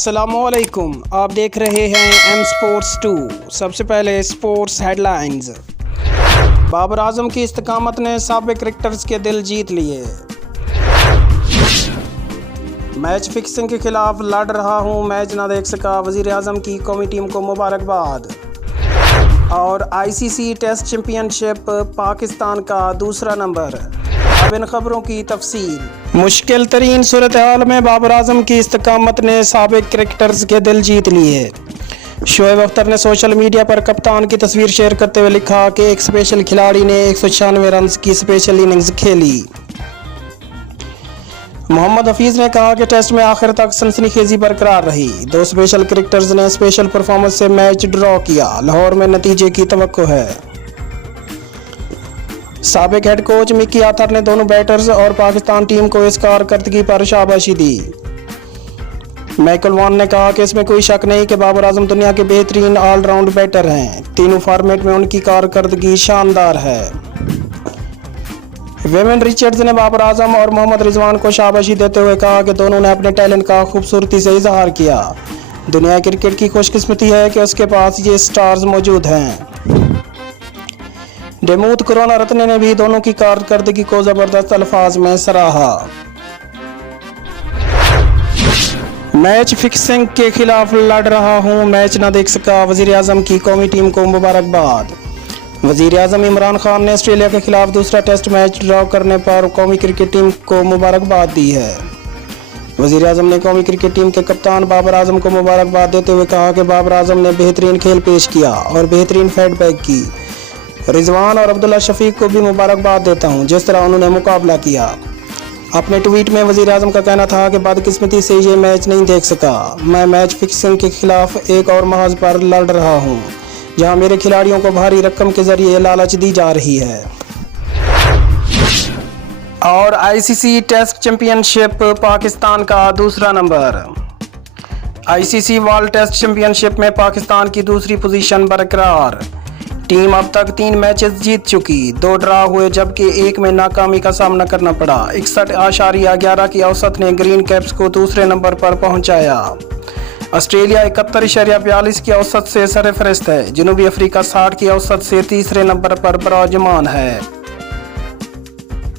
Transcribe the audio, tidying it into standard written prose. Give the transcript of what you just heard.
अस्सलामुअलैकुम, आप देख रहे हैं एम स्पोर्ट्स 2। सबसे पहले स्पोर्ट्स हेडलाइंस। बाबर आजम की इस्तकामत ने साबिक क्रिकेटर्स के दिल जीत लिए। मैच फिक्सिंग के खिलाफ लड़ रहा हूं, मैच ना देख सका, वजीर आजम की कौमी टीम को मुबारकबाद। और आईसीसी टेस्ट चैंपियनशिप पाकिस्तान का दूसरा नंबर। अब इन खबरों की तफसील। मुश्किल तरीन सूरत हाल में बाबर आजम की इस्तकामत ने साबिक क्रिकेटर्स के दिल जीत लिए। शोएब अख्तर ने सोशल मीडिया पर कप्तान की तस्वीर शेयर करते हुए लिखा कि एक स्पेशल खिलाड़ी ने 196 रन की स्पेशल इनिंग्स खेली। मोहम्मद हफीज ने कहा कि टेस्ट में आखिर तक सनसनीखेजी बरकरार रही। दो स्पेशल क्रिकेटर्स ने स्पेशल परफॉर्मेंस से मैच ड्रॉ किया। लाहौर में नतीजे की तवक्को है। साबिक हेड कोच मिकी आथर ने दोनों बैटर्स और पाकिस्तान टीम को इस कारकर्दगी पर शाबाशी दी। माइकल वॉन ने कहा कि इसमें कोई शक नहीं कि बाबर आजम दुनिया के बेहतरीन ऑलराउंड बैटर हैं। तीनों फॉर्मेट में उनकी कारकर्दगी शानदार है। वेवन रिचर्ड्स ने बाबर आजम और मोहम्मद रिजवान को शाबाशी देते हुए कहा कि दोनों ने अपने टैलेंट का खूबसूरती से इजहार किया। दुनिया क्रिकेट की खुशकिस्मती है कि उसके पास ये स्टार्स मौजूद हैं। डेमूथ करुणारत्ने ने भी दोनों की कारकर्दगी को जबरदस्त अल्फाज में सराहा। मैच फिक्सिंग के खिलाफ लड़ रहा हूं, मैच ना देख सका, वजीर आजम की कौमी टीम को मुबारकबाद। वजीर आजम इमरान खान ने ऑस्ट्रेलिया के खिलाफ दूसरा टेस्ट मैच ड्रॉ करने पर कौमी क्रिकेट टीम को मुबारकबाद दी है। वजीर आजम ने कौमी क्रिकेट टीम के कप्तान बाबर आजम को मुबारकबाद देते हुए कहा कि बाबर आजम ने बेहतरीन खेल पेश किया और बेहतरीन फीडबैक की। रिजवान और अब्दुल्ला शफीक को भी मुबारकबाद देता हूं जिस तरह उन्होंने मुकाबला किया। अपने ट्वीट में वजीर आजम का कहना था कि बदकिस्मती से ये मैच नहीं देख सका। मैं मैच फिक्सिंग के खिलाफ एक और महज पर लड़ रहा हूं जहां मेरे खिलाड़ियों को भारी रकम के जरिए लालच दी जा रही है। और आईसीसी टेस्ट चैंपियनशिप पाकिस्तान का दूसरा number. ICC world test championship में पाकिस्तान की दूसरी पोजीशन बरकरार। टीम अब तक 3 मैचेस जीत चुकी, 2 ड्रा हुए जबकि एक में नाकामी का सामना करना पड़ा। 61.11 की औसत ने ग्रीन कैप्स को दूसरे नंबर पर पहुंचाया। ऑस्ट्रेलिया 71.42 की औसत से सरफहरिस्त है। जनूबी अफ्रीका 60 की औसत से तीसरे नंबर पर विराजमान है।